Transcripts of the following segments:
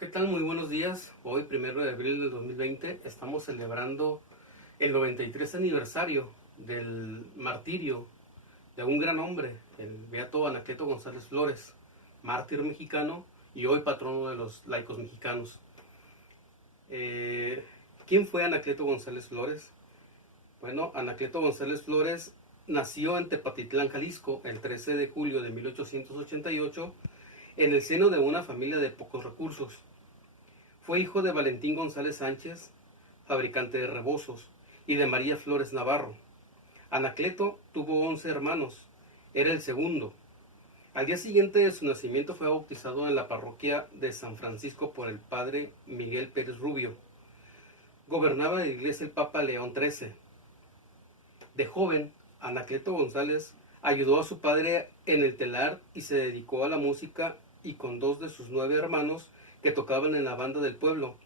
¿Qué tal? Muy buenos días. Hoy, 1 de abril del 2020, estamos celebrando el 93 aniversario del martirio de un gran hombre, el beato Anacleto González Flores, mártir mexicano y hoy patrono de los laicos mexicanos. ¿Quién fue Anacleto González Flores? Bueno, Anacleto González Flores nació en Tepatitlán, Jalisco, el 13 de julio de 1888, en el seno de una familia de pocos recursos. Fue hijo de Valentín González Sánchez, fabricante de rebozos, y de María Flores Navarro. Anacleto tuvo 11 hermanos, era el segundo. Al día siguiente de su nacimiento fue bautizado en la parroquia de San Francisco por el padre Miguel Pérez Rubio. Gobernaba la iglesia el Papa León XIII. De joven, Anacleto González ayudó a su padre en el telar y se dedicó a la música, y con 2 de sus 9 hermanos que tocaban en la banda del pueblo.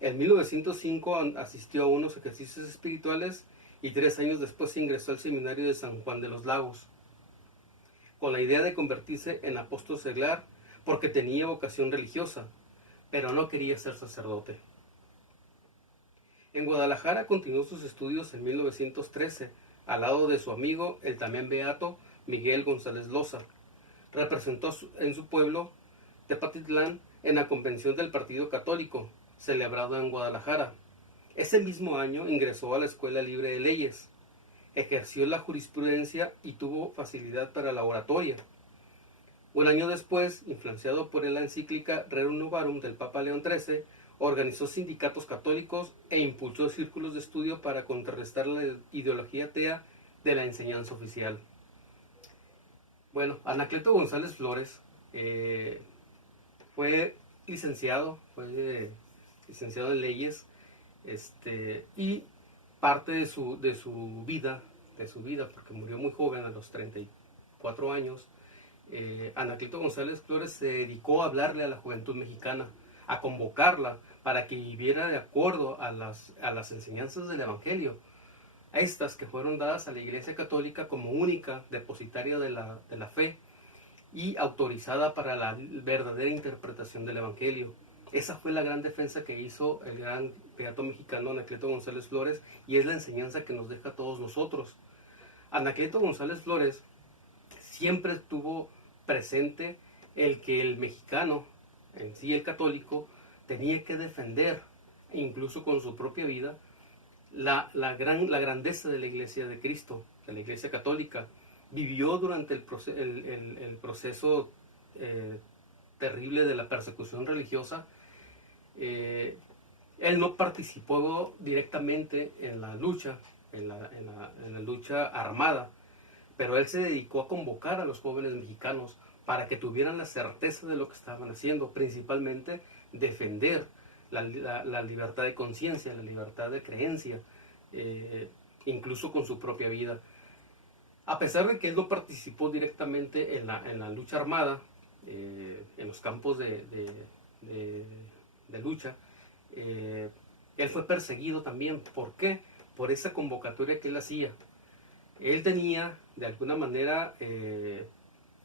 En 1905 asistió a unos ejercicios espirituales y 3 años después ingresó al seminario de San Juan de los Lagos, con la idea de convertirse en apóstol seglar porque tenía vocación religiosa, pero no quería ser sacerdote. En Guadalajara continuó sus estudios en 1913, al lado de su amigo, el también beato Miguel González Loza. Representó en su pueblo, Tepatitlán, en la convención del Partido Católico, celebrado en Guadalajara. Ese mismo año ingresó a la Escuela Libre de Leyes, ejerció la jurisprudencia y tuvo facilidad para la oratoria. Un año después, influenciado por la encíclica Rerum Novarum del Papa León XIII, organizó sindicatos católicos e impulsó círculos de estudio para contrarrestar la ideología atea de la enseñanza oficial. Bueno, Anacleto González Flores fue licenciado en leyes, y parte de su vida, porque murió muy joven, a los 34 años, Anacleto González Flores se dedicó a hablarle a la juventud mexicana, a convocarla para que viviera de acuerdo a las enseñanzas del Evangelio, a estas que fueron dadas a la Iglesia Católica como única depositaria de la fe y autorizada para la verdadera interpretación del Evangelio. Esa fue la gran defensa que hizo el gran beato mexicano Anacleto González Flores, y es la enseñanza que nos deja a todos nosotros. Anacleto González Flores siempre estuvo presente el que el mexicano, en sí el católico, tenía que defender, incluso con su propia vida, la grandeza de la Iglesia de Cristo, de la Iglesia Católica. Vivió durante el proceso terrible de la persecución religiosa. Él no participó directamente en la lucha, en la lucha armada, pero él se dedicó a convocar a los jóvenes mexicanos para que tuvieran la certeza de lo que estaban haciendo, principalmente defender la libertad de conciencia, la libertad de creencia, incluso con su propia vida. A pesar de que él no participó directamente en la lucha armada, en los campos de lucha, él fue perseguido también. ¿Por qué? Por esa convocatoria que él hacía. Él tenía, de alguna manera,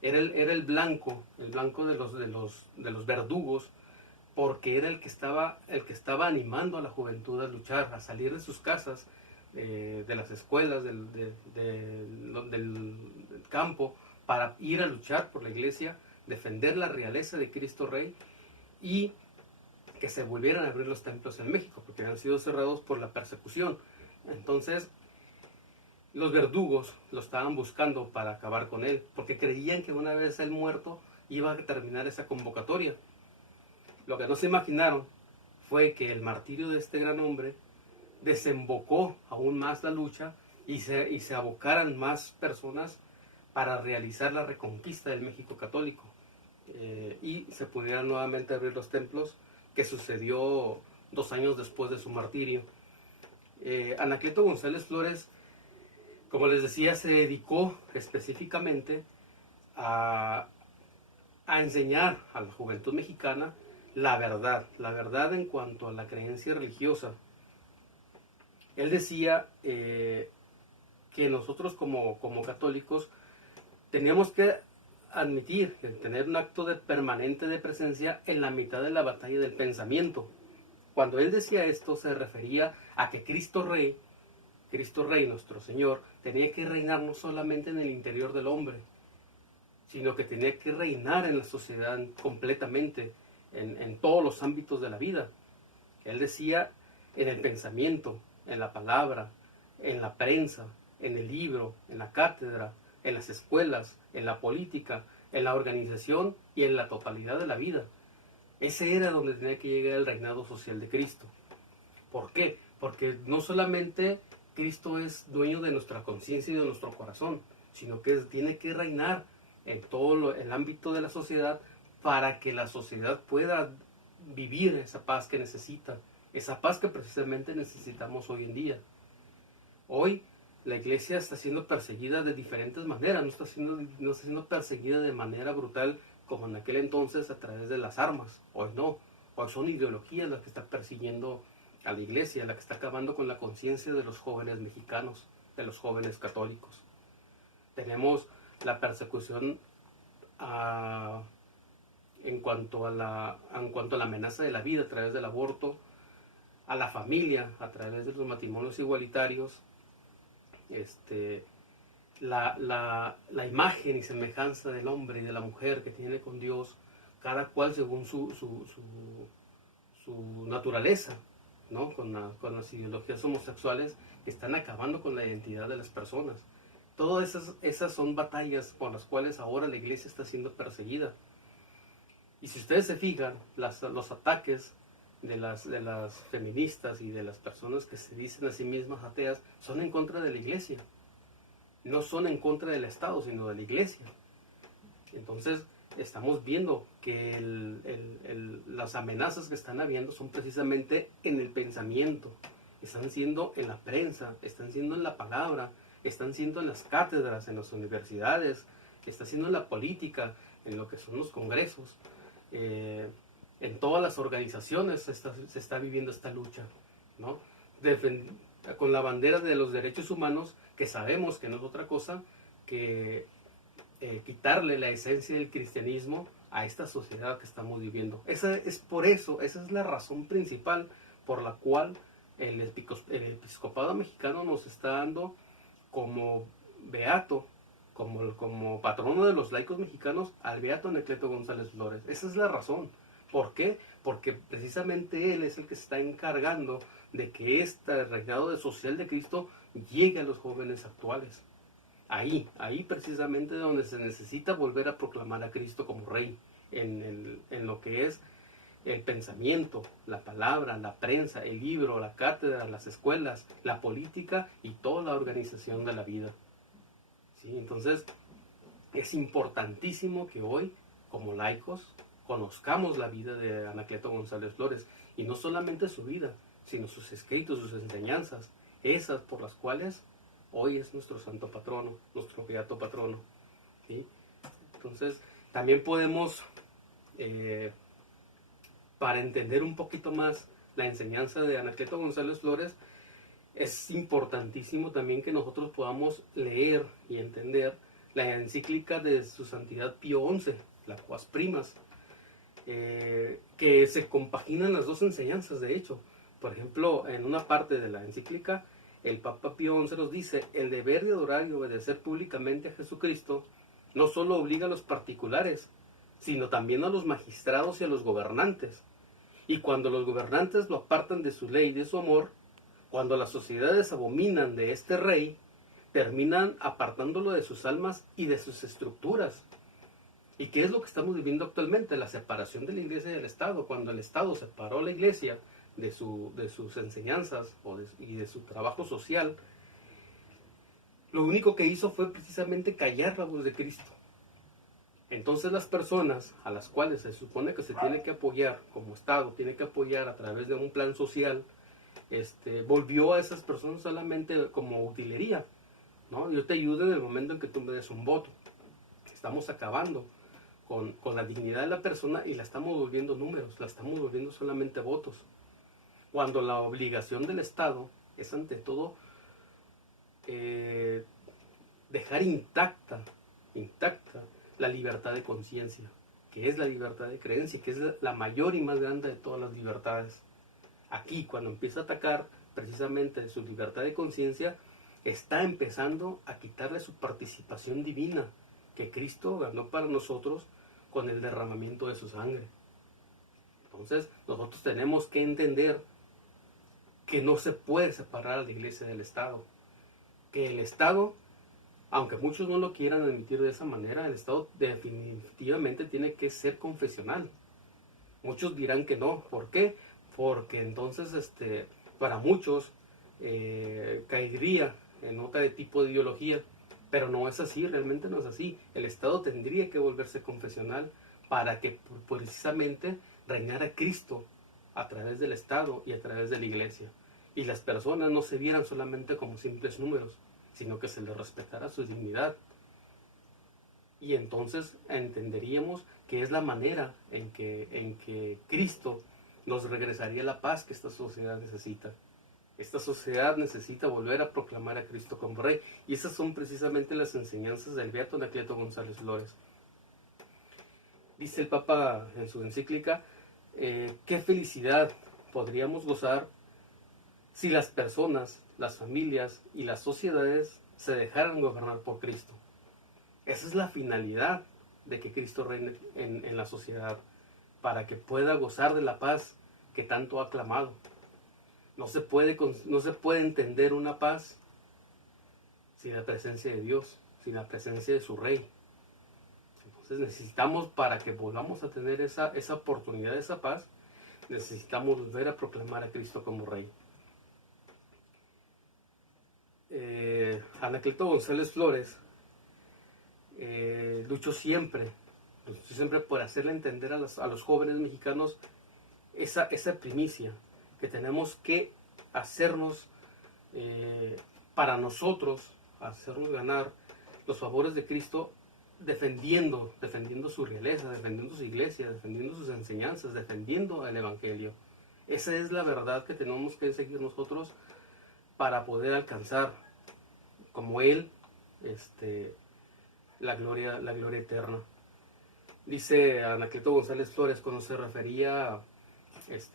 era el blanco de los verdugos, porque era el que estaba animando a la juventud a luchar, a salir de sus casas, de las escuelas, del campo, para ir a luchar por la iglesia, defender la realeza de Cristo Rey, y que se volvieran a abrir los templos en México, porque habían sido cerrados por la persecución. Entonces, los verdugos lo estaban buscando para acabar con él, porque creían que una vez él muerto iba a terminar esa convocatoria. Lo que no se imaginaron fue que el martirio de este gran hombre desembocó aún más la lucha, y se abocaran más personas para realizar la reconquista del México católico, y se pudieran nuevamente abrir los templos, que sucedió 2 años después de su martirio. Anacleto González Flores, como les decía, se dedicó específicamente a enseñar a la juventud mexicana la verdad en cuanto a la creencia religiosa. Él decía que nosotros como católicos teníamos que admitir, el tener un acto de permanente de presencia en la mitad de la batalla del pensamiento. Cuando él decía esto, se refería a que Cristo Rey, nuestro Señor, tenía que reinar no solamente en el interior del hombre, sino que tenía que reinar en la sociedad completamente, en todos los ámbitos de la vida. Él decía en el pensamiento, en la palabra, en la prensa, en el libro, en la cátedra, en las escuelas, en la política, en la organización y en la totalidad de la vida. Ese era donde tenía que llegar el reinado social de Cristo. ¿Por qué? Porque no solamente Cristo es dueño de nuestra conciencia y de nuestro corazón, sino que tiene que reinar en todo el ámbito de la sociedad para que la sociedad pueda vivir esa paz que necesita, esa paz que precisamente necesitamos hoy en día. Hoy la iglesia está siendo perseguida de diferentes maneras, no está siendo perseguida de manera brutal como en aquel entonces a través de las armas. Hoy no, hoy son ideologías las que están persiguiendo a la iglesia, la que está acabando con la conciencia de los jóvenes mexicanos, de los jóvenes católicos. Tenemos la persecución en cuanto a la amenaza de la vida a través del aborto, a la familia a través de los matrimonios igualitarios, la imagen y semejanza del hombre y de la mujer que tiene con Dios, cada cual según su naturaleza, ¿no? Con las ideologías homosexuales que están acabando con la identidad de las personas. Todas esas son batallas por las cuales ahora la iglesia está siendo perseguida. Y si ustedes se fijan, los ataques de las feministas y de las personas que se dicen a sí mismas ateas son en contra de la iglesia. No son en contra del Estado, sino de la iglesia. Entonces, estamos viendo que las amenazas que están habiendo son precisamente en el pensamiento. Están siendo en la prensa, están siendo en la palabra, están siendo en las cátedras, en las universidades, está siendo en la política, en lo que son los congresos. En todas las organizaciones se está viviendo esta lucha, ¿no? Con la bandera de los derechos humanos, que sabemos que no es otra cosa que quitarle la esencia del cristianismo a esta sociedad que estamos viviendo. Esa es la razón principal por la cual el episcopado mexicano nos está dando como beato, como patrono de los laicos mexicanos, al beato Anacleto González Flores. Esa es la razón. ¿Por qué? Porque precisamente él es el que se está encargando de que este reinado social de Cristo llegue a los jóvenes actuales. Ahí precisamente donde se necesita volver a proclamar a Cristo como Rey, en lo que es el pensamiento, la palabra, la prensa, el libro, la cátedra, las escuelas, la política y toda la organización de la vida. ¿Sí? Entonces, es importantísimo que hoy, como laicos, conozcamos la vida de Anacleto González Flores, y no solamente su vida, sino sus escritos, sus enseñanzas, esas por las cuales hoy es nuestro santo patrono, nuestro beato patrono. ¿Sí? Entonces, también podemos, para entender un poquito más la enseñanza de Anacleto González Flores, es importantísimo también que nosotros podamos leer y entender la encíclica de su santidad Pío XI, la Quas Primas, que se compaginan las dos enseñanzas, de hecho. Por ejemplo, en una parte de la encíclica, el Papa Pío XI nos dice: el deber de adorar y obedecer públicamente a Jesucristo no solo obliga a los particulares, sino también a los magistrados y a los gobernantes. Y cuando los gobernantes lo apartan de su ley y de su amor, cuando las sociedades abominan de este rey, terminan apartándolo de sus almas y de sus estructuras. ¿Y qué es lo que estamos viviendo actualmente? La separación de la iglesia y del Estado. Cuando el Estado separó a la iglesia de sus enseñanzas y de su trabajo social, lo único que hizo fue precisamente callar la voz de Cristo. Entonces las personas a las cuales se supone que se tiene que apoyar como Estado, tiene que apoyar a través de un plan social, volvió a esas personas solamente como utilería, ¿no? Yo te ayudo en el momento en que tú me des un voto. Estamos acabando con la dignidad de la persona y la estamos volviendo números, la estamos volviendo solamente votos. Cuando la obligación del Estado es ante todo dejar intacta la libertad de conciencia, que es la libertad de creencia, que es la mayor y más grande de todas las libertades. Aquí, cuando empieza a atacar precisamente su libertad de conciencia, está empezando a quitarle su participación divina que Cristo ganó para nosotros con el derramamiento de su sangre. Entonces, nosotros tenemos que entender que no se puede separar a la iglesia del Estado. Que el Estado, aunque muchos no lo quieran admitir de esa manera, el Estado definitivamente tiene que ser confesional. Muchos dirán que no. ¿Por qué? Porque entonces para muchos caería en otro tipo de ideología, pero no es así, realmente no es así. El Estado tendría que volverse confesional para que precisamente reinara Cristo a través del Estado y a través de la iglesia. Y las personas no se vieran solamente como simples números, sino que se les respetara su dignidad. Y entonces entenderíamos que es la manera en que Cristo nos regresaría la paz que esta sociedad necesita. Esta sociedad necesita volver a proclamar a Cristo como Rey. Y esas son precisamente las enseñanzas del beato Anacleto González Flores. Dice el Papa en su encíclica, qué felicidad podríamos gozar si las personas, las familias y las sociedades se dejaran gobernar por Cristo. Esa es la finalidad de que Cristo reine en la sociedad, para que pueda gozar de la paz que tanto ha clamado. No se puede entender una paz sin la presencia de Dios, sin la presencia de su Rey. Entonces necesitamos, para que volvamos a tener esa oportunidad, esa paz, necesitamos volver a proclamar a Cristo como Rey. Anacleto González Flores luchó siempre por hacerle entender a los jóvenes mexicanos esa primicia, que tenemos que hacernos para nosotros, hacernos ganar los favores de Cristo, defendiendo su realeza, defendiendo su iglesia, defendiendo sus enseñanzas, defendiendo el Evangelio. Esa es la verdad que tenemos que seguir nosotros para poder alcanzar, como Él, la gloria eterna. Dice Anacleto González Flores, cuando se refería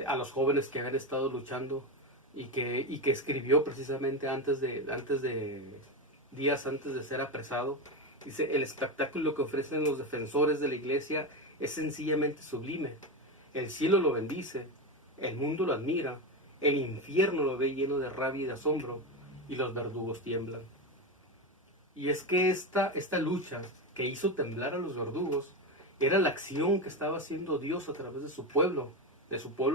a los jóvenes que habían estado luchando y que escribió precisamente días antes de ser apresado, dice: el espectáculo que ofrecen los defensores de la iglesia es sencillamente sublime. El cielo lo bendice, el mundo lo admira, el infierno lo ve lleno de rabia y de asombro, y los verdugos tiemblan. Y es que esta lucha que hizo temblar a los verdugos era la acción que estaba haciendo Dios a través de su pueblo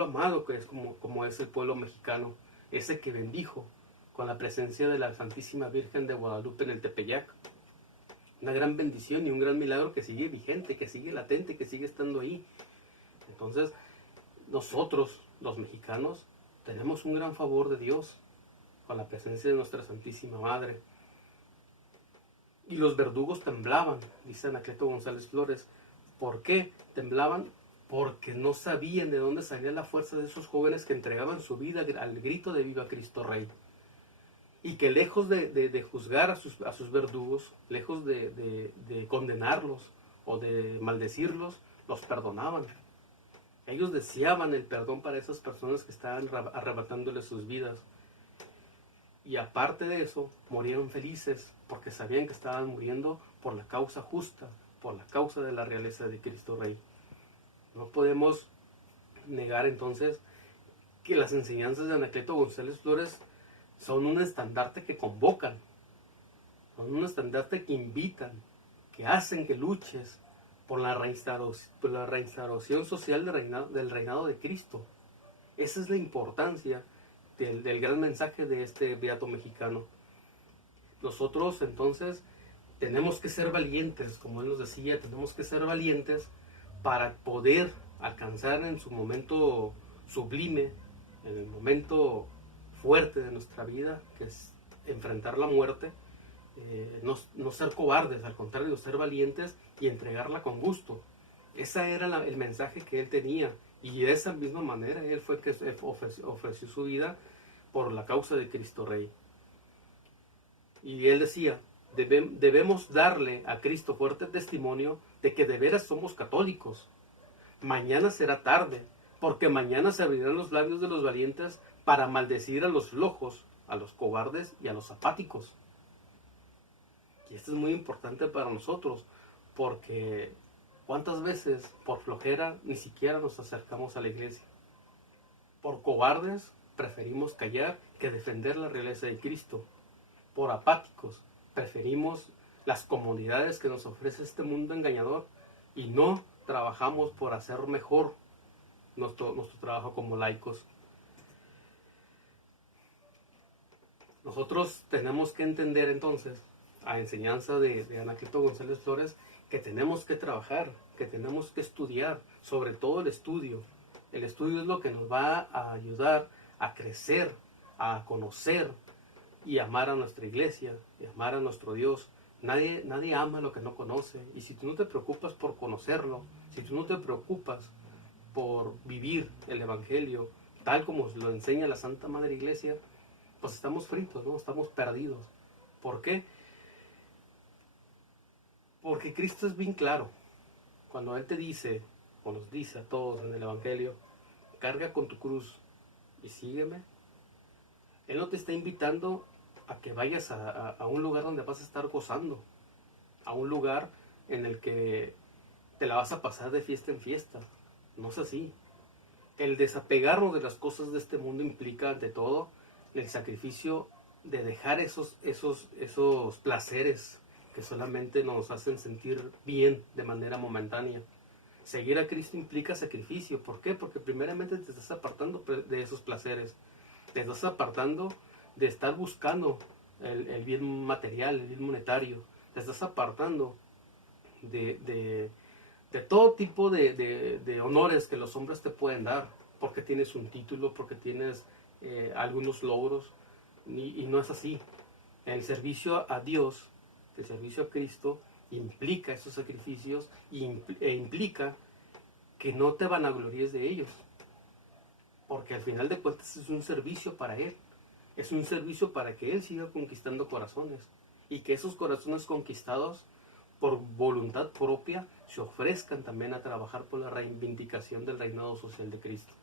amado, que es como es el pueblo mexicano, ese que bendijo con la presencia de la Santísima Virgen de Guadalupe en el Tepeyac. Una gran bendición y un gran milagro que sigue vigente, que sigue latente, que sigue estando ahí. Entonces, nosotros, los mexicanos, tenemos un gran favor de Dios con la presencia de nuestra Santísima Madre. Y los verdugos temblaban, dice Anacleto González Flores. ¿Por qué temblaban? Porque no sabían de dónde salía la fuerza de esos jóvenes que entregaban su vida al grito de Viva Cristo Rey. Y que lejos de juzgar a sus verdugos, lejos de condenarlos o de maldecirlos, los perdonaban. Ellos deseaban el perdón para esas personas que estaban arrebatándoles sus vidas. Y aparte de eso, murieron felices porque sabían que estaban muriendo por la causa justa, por la causa de la realeza de Cristo Rey. No podemos negar entonces que las enseñanzas de Anacleto González Flores son un estandarte que convocan, son un estandarte que invitan, que hacen que luches por la reinstauración social del reinado de Cristo. Esa es la importancia del gran mensaje de este beato mexicano. Nosotros entonces tenemos que ser valientes, como él nos decía, tenemos que ser valientes para poder alcanzar en su momento sublime, en el momento fuerte de nuestra vida, que es enfrentar la muerte, no ser cobardes, al contrario, ser valientes y entregarla con gusto. Ese era el mensaje que él tenía, y de esa misma manera él fue que ofreció su vida por la causa de Cristo Rey. Y él decía: debemos darle a Cristo fuerte testimonio de que de veras somos católicos. Mañana será tarde, porque mañana se abrirán los labios de los valientes para maldecir a los flojos, a los cobardes y a los apáticos. Y esto es muy importante para nosotros, porque ¿cuántas veces por flojera ni siquiera nos acercamos a la iglesia? Por cobardes preferimos callar que defender la realeza de Cristo. Por apáticos preferimos las comodidades que nos ofrece este mundo engañador y no trabajamos por hacer mejor nuestro trabajo como laicos. Nosotros tenemos que entender entonces, a enseñanza de Anacleto González Flores, que tenemos que trabajar, que tenemos que estudiar, sobre todo el estudio. El estudio es lo que nos va a ayudar a crecer, a conocer y amar a nuestra iglesia, y amar a nuestro Dios. Nadie ama lo que no conoce. Y si tú no te preocupas por conocerlo, si tú no te preocupas por vivir el Evangelio tal como lo enseña la Santa Madre Iglesia, pues estamos fritos, ¿no? Estamos perdidos. ¿Por qué? Porque Cristo es bien claro. Cuando Él te dice, o nos dice a todos en el Evangelio, carga con tu cruz y sígueme, Él no te está invitando a que vayas a un lugar donde vas a estar gozando, a un lugar en el que te la vas a pasar de fiesta en fiesta. No es así. El desapegarnos de las cosas de este mundo implica, ante todo, el sacrificio de dejar esos placeres que solamente nos hacen sentir bien de manera momentánea. Seguir a Cristo implica sacrificio. ¿Por qué? Porque primeramente te estás apartando de esos placeres. Te estás apartando de estar buscando el bien material, el bien monetario. Te estás apartando de todo tipo de honores que los hombres te pueden dar, porque tienes un título, porque tienes algunos logros, y no es así. El servicio a Dios, el servicio a Cristo, implica esos sacrificios e implica que no te vanaglories de ellos, porque al final de cuentas es un servicio para Él, es un servicio para que Él siga conquistando corazones, y que esos corazones conquistados por voluntad propia se ofrezcan también a trabajar por la reivindicación del reinado social de Cristo.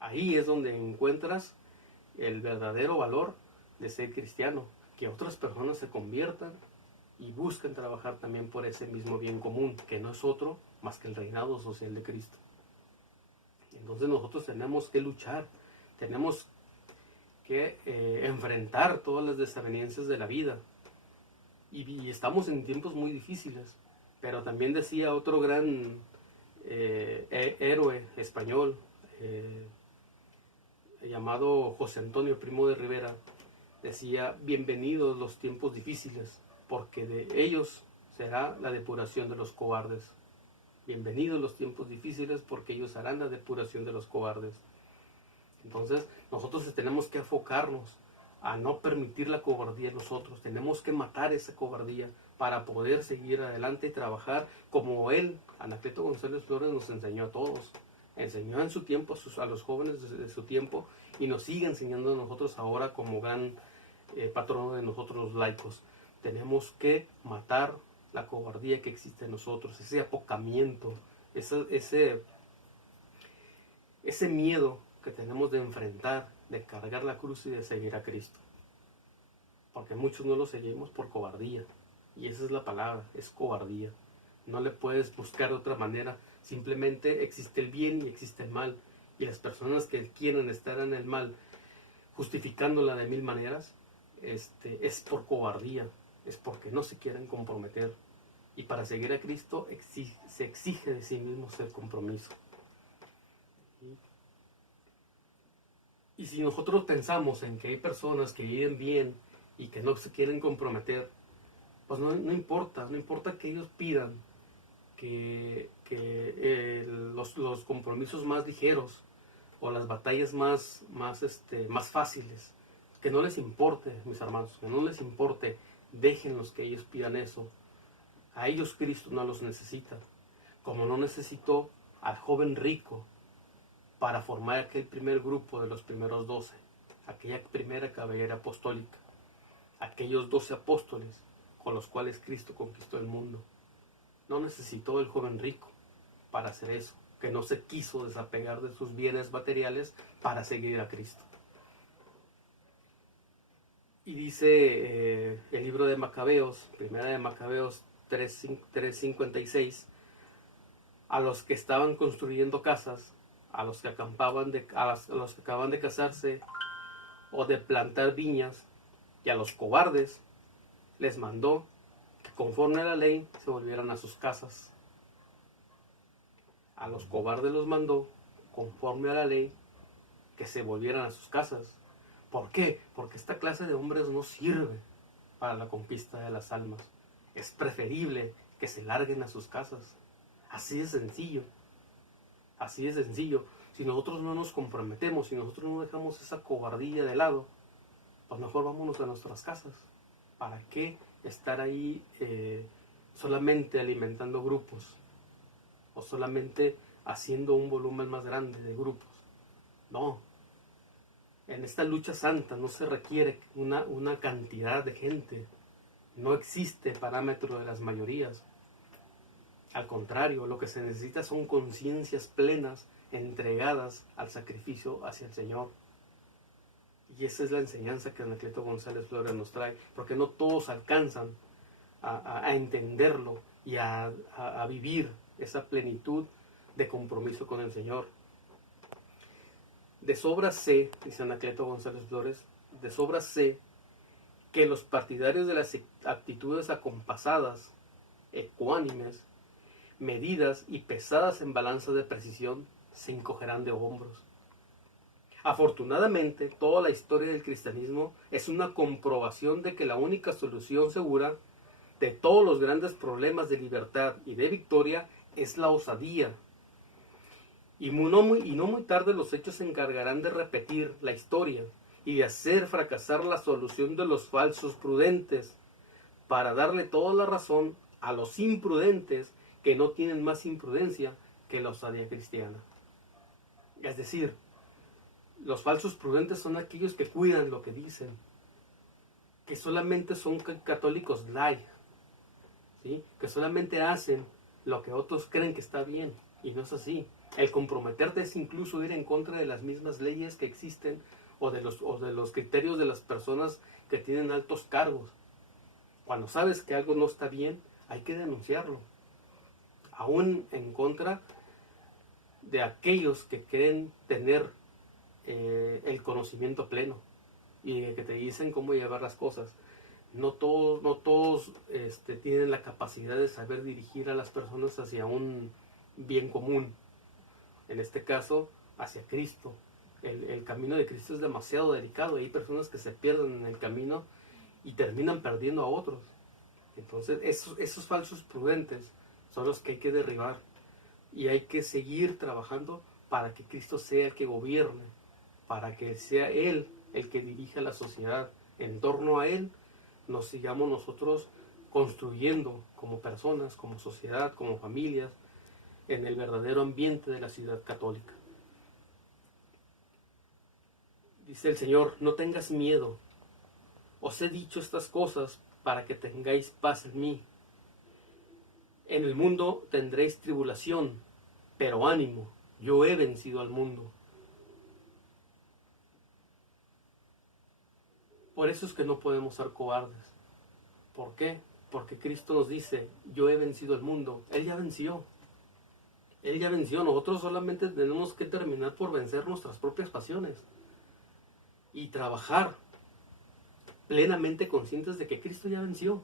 Ahí es donde encuentras el verdadero valor de ser cristiano, que otras personas se conviertan y busquen trabajar también por ese mismo bien común, que no es otro más que el reinado social de Cristo. Entonces nosotros tenemos que luchar, tenemos que enfrentar todas las desavenencias de la vida, y estamos en tiempos muy difíciles. Pero también decía otro gran héroe español, llamado José Antonio Primo de Rivera, decía: bienvenidos los tiempos difíciles, porque de ellos será la depuración de los cobardes. Bienvenidos los tiempos difíciles, porque ellos harán la depuración de los cobardes. Entonces nosotros tenemos que enfocarnos a no permitir la cobardía en nosotros. Tenemos que matar esa cobardía para poder seguir adelante y trabajar como él, Anacleto González Flores, nos enseñó a todos. Enseñó en su tiempo a los jóvenes de su tiempo, y nos sigue enseñando a nosotros ahora como gran patrono de nosotros los laicos. Tenemos que matar la cobardía que existe en nosotros, ese apocamiento, ese miedo que tenemos de enfrentar, de cargar la cruz y de seguir a Cristo. Porque muchos no lo seguimos por cobardía, y esa es la palabra, es cobardía. No le puedes buscar de otra manera. Simplemente existe el bien y existe el mal, y las personas que quieren estar en el mal justificándola de mil maneras, es por cobardía, es porque no se quieren comprometer. Y para seguir a Cristo se exige de sí mismo el compromiso. Y si nosotros pensamos en que hay personas que viven bien y que no se quieren comprometer, pues no importa que ellos pidan que los compromisos más ligeros o las batallas más fáciles, que no les importe, mis hermanos, que no les importe, déjenlos que ellos pidan eso. A ellos Cristo no los necesita, como no necesitó al joven rico para formar aquel primer grupo de los primeros 12, aquella primera caballería apostólica, aquellos 12 apóstoles con los cuales Cristo conquistó el mundo. No necesitó el joven rico para hacer eso, que no se quiso desapegar de sus bienes materiales para seguir a Cristo. Y dice el libro de Macabeos, primera de Macabeos 3:56, a los que estaban construyendo casas, a los que acampaban a los que acaban de casarse o de plantar viñas, y a los cobardes les mandó que conforme a la ley se volvieran a sus casas. A los cobardes los mandó, conforme a la ley, que se volvieran a sus casas. ¿Por qué? Porque esta clase de hombres no sirve para la conquista de las almas. Es preferible que se larguen a sus casas. Así de sencillo. Así de sencillo. Si nosotros no nos comprometemos, si nosotros no dejamos esa cobardía de lado, pues mejor vámonos a nuestras casas. ¿Para qué estar ahí solamente alimentando grupos? O solamente haciendo un volumen más grande de grupos. No. En esta lucha santa no se requiere una cantidad de gente. No existe parámetro de las mayorías. Al contrario, lo que se necesita son conciencias plenas, entregadas al sacrificio hacia el Señor. Y esa es la enseñanza que Anacleto González Flores nos trae, porque no todos alcanzan a entenderlo y a vivir esa plenitud de compromiso con el Señor. De sobra sé, dice Anacleto González Flores, de sobra sé que los partidarios de las actitudes acompasadas, ecuánimes, medidas y pesadas en balanza de precisión, se encogerán de hombros. Afortunadamente, toda la historia del cristianismo es una comprobación de que la única solución segura de todos los grandes problemas de libertad y de victoria es la osadía. Y no muy tarde los hechos se encargarán de repetir la historia y de hacer fracasar la solución de los falsos prudentes, para darle toda la razón a los imprudentes que no tienen más imprudencia que la osadía cristiana. Es decir, los falsos prudentes son aquellos que cuidan lo que dicen, que solamente son católicos light, ¿sí? Que solamente hacen lo que otros creen que está bien, y no es así. El comprometerte es incluso ir en contra de las mismas leyes que existen o de los criterios de las personas que tienen altos cargos. Cuando sabes que algo no está bien, hay que denunciarlo, aún en contra de aquellos que creen tener el conocimiento pleno y que te dicen cómo llevar las cosas. No todos tienen la capacidad de saber dirigir a las personas hacia un bien común, en este caso hacia Cristo. El camino de Cristo es demasiado delicado, hay personas que se pierden en el camino y terminan perdiendo a otros. Entonces esos falsos prudentes son los que hay que derribar, y hay que seguir trabajando para que Cristo sea el que gobierne, para que sea Él el que dirija la sociedad. En torno a Él nos sigamos nosotros construyendo como personas, como sociedad, como familias, en el verdadero ambiente de la ciudad católica. Dice el Señor: no tengas miedo, os he dicho estas cosas para que tengáis paz en mí. En el mundo tendréis tribulación, pero ánimo, yo he vencido al mundo. Por eso es que no podemos ser cobardes. ¿Por qué? Porque Cristo nos dice: yo he vencido al mundo. Él ya venció. Él ya venció. Nosotros solamente tenemos que terminar por vencer nuestras propias pasiones y trabajar plenamente conscientes de que Cristo ya venció,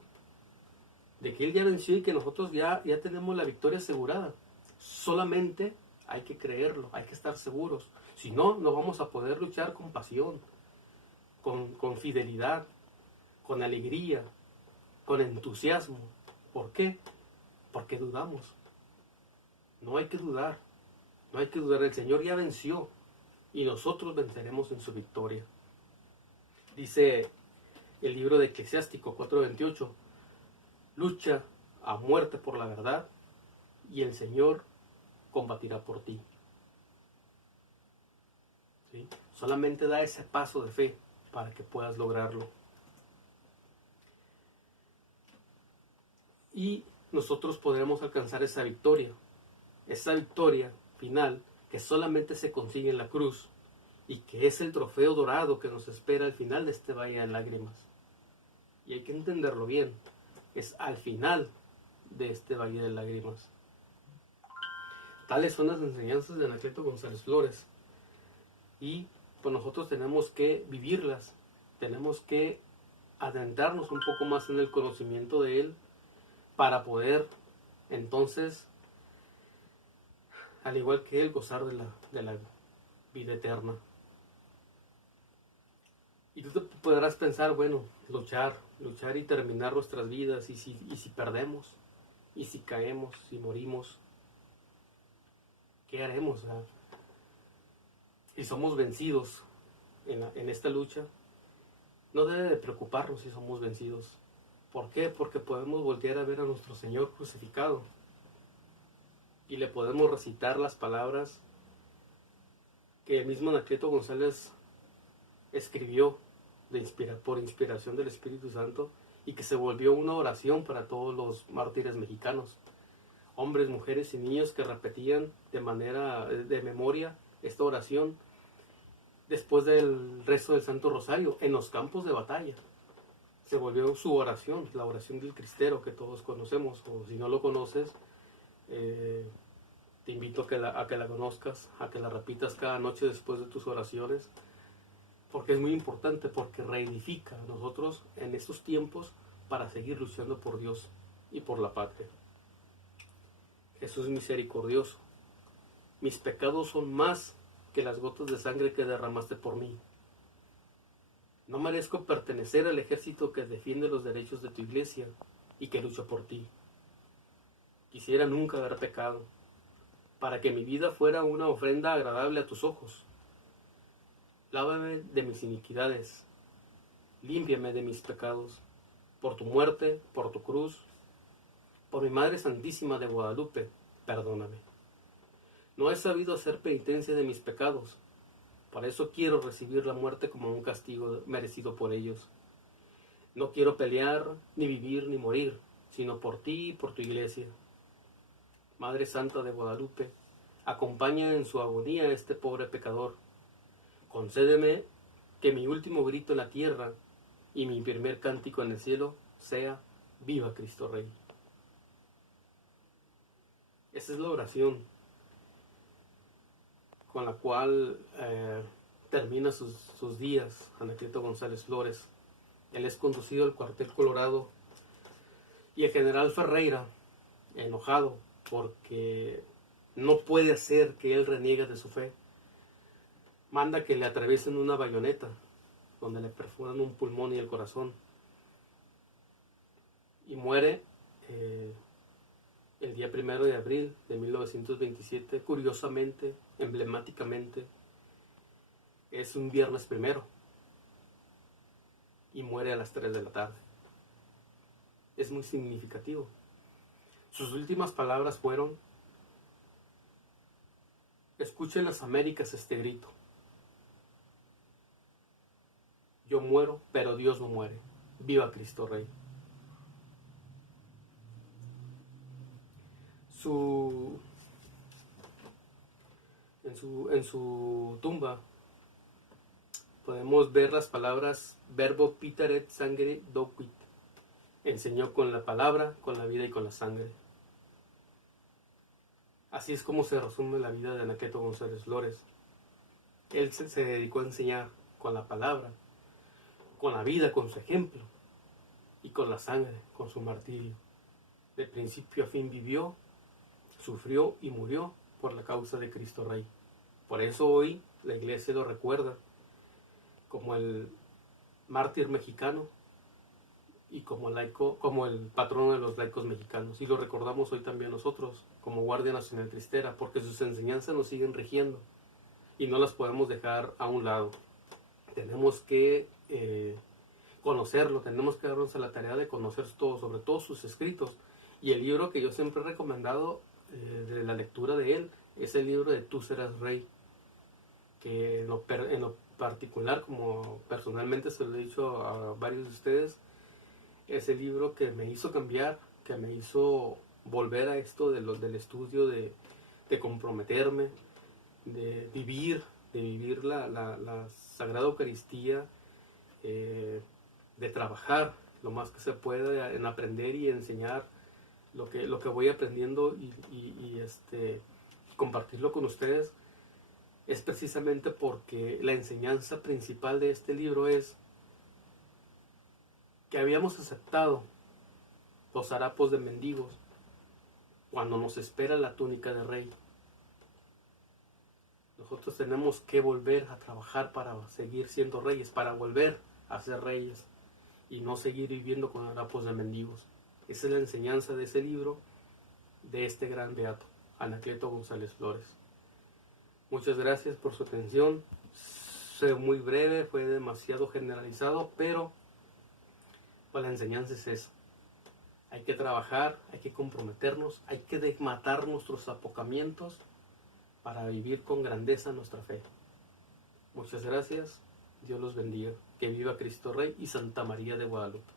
de que Él ya venció y que nosotros ya tenemos la victoria asegurada. Solamente hay que creerlo, hay que estar seguros. Si no, no vamos a poder luchar con pasión, con fidelidad, con alegría, con entusiasmo. ¿Por qué? Porque dudamos. No hay que dudar, no hay que dudar. El Señor ya venció y nosotros venceremos en su victoria. Dice el libro de Eclesiástico 4:28, lucha a muerte por la verdad y el Señor combatirá por ti. ¿Sí? Solamente da ese paso de fe para que puedas lograrlo. Y nosotros podremos alcanzar esa victoria final que solamente se consigue en la cruz y que es el trofeo dorado que nos espera al final de este valle de lágrimas. Y hay que entenderlo bien, es al final de este valle de lágrimas. Tales son las enseñanzas de Anacleto González Flores y pues nosotros tenemos que vivirlas, tenemos que adentrarnos un poco más en el conocimiento de él para poder entonces, al igual que él, gozar de la vida eterna. Y tú te podrás pensar, bueno, luchar y terminar nuestras vidas, y si perdemos, y si caemos, si morimos, ¿qué haremos? Si somos vencidos en esta lucha, no debe de preocuparnos si somos vencidos. ¿Por qué? Porque podemos voltear a ver a nuestro Señor crucificado y le podemos recitar las palabras que el mismo Anacleto González escribió por inspiración del Espíritu Santo y que se volvió una oración para todos los mártires mexicanos, hombres, mujeres y niños que repetían de memoria esta oración después del rezo del Santo Rosario en los campos de batalla. Se volvió su oración, la oración del cristero que todos conocemos, o si no lo conoces, te invito a que la conozcas, a que la repitas cada noche después de tus oraciones, porque es muy importante, porque reedifica a nosotros en estos tiempos para seguir luchando por Dios y por la patria. Jesús es misericordioso. Mis pecados son más que las gotas de sangre que derramaste por mí. No merezco pertenecer al ejército que defiende los derechos de tu iglesia y que lucha por ti. Quisiera nunca haber pecado, para que mi vida fuera una ofrenda agradable a tus ojos. Lávame de mis iniquidades, límpiame de mis pecados, por tu muerte, por tu cruz, por mi Madre Santísima de Guadalupe, perdóname. No he sabido hacer penitencia de mis pecados, por eso quiero recibir la muerte como un castigo merecido por ellos. No quiero pelear, ni vivir, ni morir, sino por ti y por tu iglesia. Madre Santa de Guadalupe, acompaña en su agonía a este pobre pecador. Concédeme que mi último grito en la tierra y mi primer cántico en el cielo sea Viva Cristo Rey. Esa es la oración con la cual termina sus días Anacleto González Flores. Él es conducido al cuartel Colorado y el general Ferreira, enojado porque no puede hacer que él reniegue de su fe, manda que le atraviesen una bayoneta donde le perforan un pulmón y el corazón y muere el día 1 de abril de 1927. Curiosamente, emblemáticamente, es un viernes primero y muere a las 3 de la tarde. Es muy significativo. Sus últimas palabras fueron: escuchen las Américas este grito. Yo muero, pero Dios no muere. Viva Cristo Rey. En su tumba podemos ver las palabras verbo pitaret sangre doquit. Enseñó con la palabra, con la vida y con la sangre. Así es como se resume la vida de Anacleto González Flores. Él se dedicó a enseñar con la palabra, con la vida, con su ejemplo, y con la sangre, con su martirio. De principio a fin vivió, sufrió y murió por la causa de Cristo Rey. Por eso hoy la iglesia lo recuerda como el mártir mexicano y como el patrono de los laicos mexicanos. Y lo recordamos hoy también nosotros como Guardia Nacional Cristera, porque sus enseñanzas nos siguen rigiendo y no las podemos dejar a un lado. Tenemos que conocerlo, tenemos que darnos a la tarea de conocer todo, sobre todo sus escritos. Y el libro que yo siempre he recomendado de la lectura de él es el libro de Tú serás rey, que en lo particular, como personalmente se lo he dicho a varios de ustedes, es el libro que me hizo cambiar, que me hizo volver a esto del estudio, de comprometerme, de vivir la Sagrada Eucaristía, de trabajar lo más que se pueda en aprender y enseñar lo que voy aprendiendo y compartirlo con ustedes. Es precisamente porque la enseñanza principal de este libro es que habíamos aceptado los harapos de mendigos cuando nos espera la túnica de rey. Nosotros tenemos que volver a trabajar para seguir siendo reyes, para volver a ser reyes y no seguir viviendo con harapos de mendigos. Esa es la enseñanza de ese libro, de este gran beato, Anacleto González Flores. Muchas gracias por su atención. Fue muy breve, fue demasiado generalizado, pero pues la enseñanza es esa. Hay que trabajar, hay que comprometernos, hay que matar nuestros apocamientos para vivir con grandeza nuestra fe. Muchas gracias. Dios los bendiga. Que viva Cristo Rey y Santa María de Guadalupe.